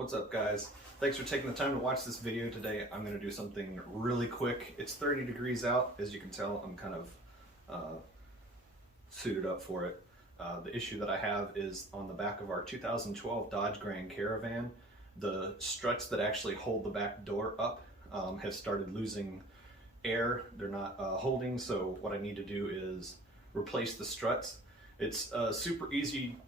What's up, guys? Thanks for taking the time to watch this video today. I'm going to do something really quick. It's 30 degrees out. As you can tell, I'm kind of suited up for it. The issue that I have is on the back of our 2012 Dodge Grand Caravan. The struts that actually hold the back door up have started losing air. They're not holding, so what I need to do is replace the struts. It's a super easy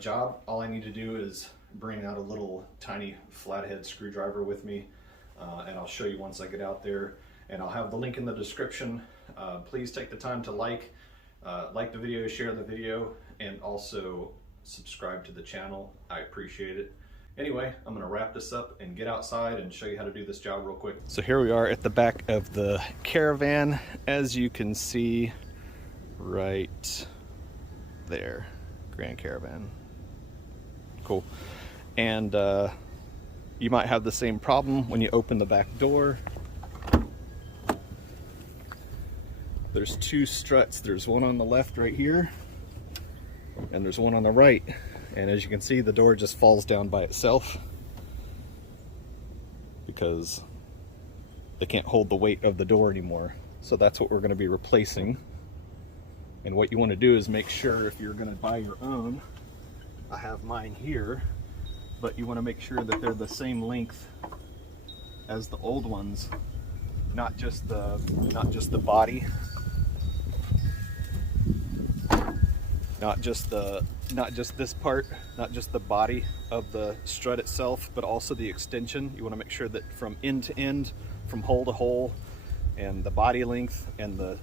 job. All I need to do is bring out a little tiny flathead screwdriver with me, and I'll show you once I get out there, and I'll have the link in the description. Please take the time to like the video, share the video, and also subscribe to the channel. I appreciate it. Anyway, I'm gonna wrap this up and get outside and show you how to do this job real quick. So here we are at the back of the Caravan, as you can see right there, Grand Caravan. Cool. And you might have the same problem when you open the back door. There's two struts. There's one on the left right here, and there's one on the right. And as you can see, the door just falls down by itself because they can't hold the weight of the door anymore. So that's what we're going to be replacing. And what you want to do is make sure, if you're going to buy your own, I have mine here, but you want to make sure that they're the same length as the old ones, not just the body, not just this part, not just the body of the strut itself, but also the extension. You want to make sure that from end to end, from hole to hole, and the body length and the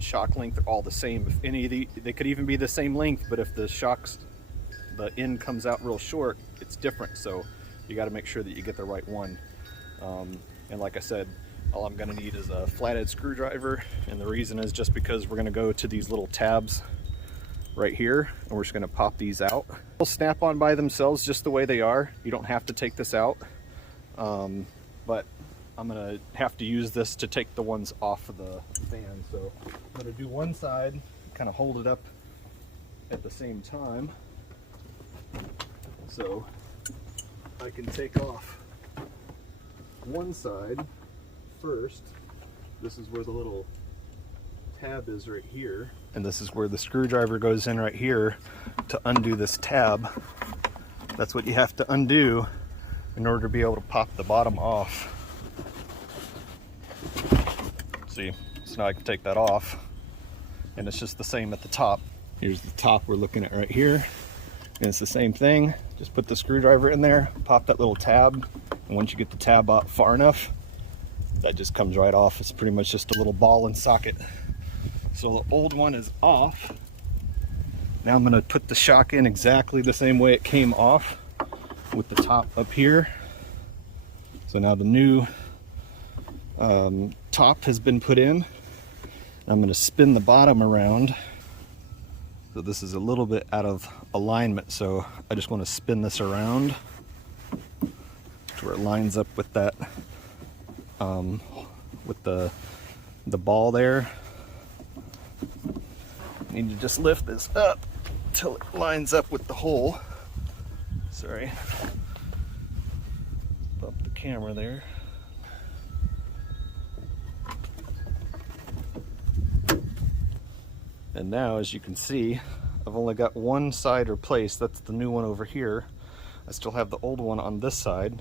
shock length are all the same. If any of they could even be the same length, but if the end comes out real short, it's different. So you got to make sure that you get the right one. And like I said, all I'm going to need is a flathead screwdriver, and the reason is just because we're going to go to these little tabs right here, and we're just going to pop these out. They'll snap on by themselves just the way they are. You don't have to take this out, but I'm going to have to use this to take the ones off of the fan. So I'm going to do one side, kind of hold it up at the same time, so I can take off one side first. This is where the little tab is right here, and this is where the screwdriver goes in right here to undo this tab. That's what you have to undo in order to be able to pop the bottom off. See, so now I can take that off, and it's just the same at the top. Here's the top we're looking at right here, and it's the same thing. Just put the screwdriver in there, pop that little tab, and once you get the tab out far enough, that just comes right off. It's pretty much just a little ball and socket. So the old one is off. Now I'm gonna put the shock in exactly the same way it came off, with the top up here. So now the new top has been put in. I'm gonna spin the bottom around. So this is a little bit out of alignment, so I just want to spin this around to where it lines up with that, with the ball there. Need to just lift this up till it lines up with the hole. Sorry, bump the camera there. And now, as you can see, I've only got one side replaced. That's the new one over here. I still have the old one on this side.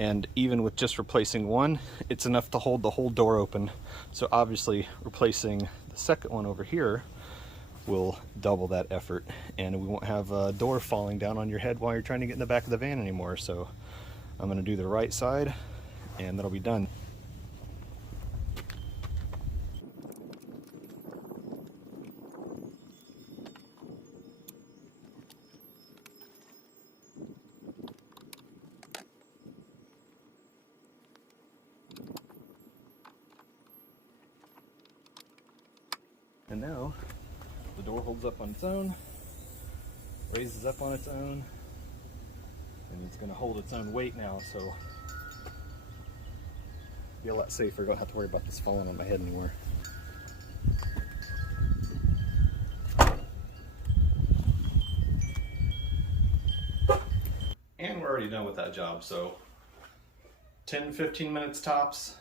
And even with just replacing one, it's enough to hold the whole door open. So obviously replacing the second one over here will double that effort. And we won't have a door falling down on your head while you're trying to get in the back of the van anymore. So I'm gonna do the right side, and that'll be done. And now the door holds up on its own, raises up on its own, and it's going to hold its own weight now, so be a lot safer. Don't have to worry about this falling on my head anymore. already done with that job. So 10-15 minutes tops.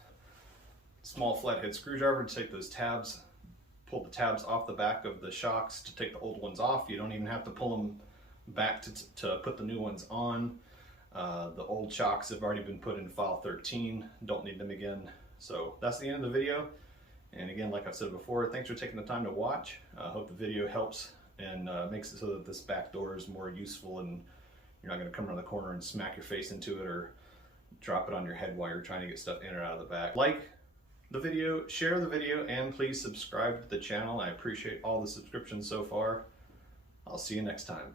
Small flathead screwdriver to take those tabs, pull the tabs off the back of the shocks to take the old ones off. You don't even have to pull them back to put the new ones on. The old shocks have already been put in file 13, don't need them again. So that's the end of the video. And again, like I've said before, thanks for taking the time to watch. I hope the video helps and makes it so that this back door is more useful and you're not going to come around the corner and smack your face into it or drop it on your head while you're trying to get stuff in or out of the back. Like the video, share the video, and please subscribe to the channel. I appreciate all the subscriptions so far. I'll see you next time.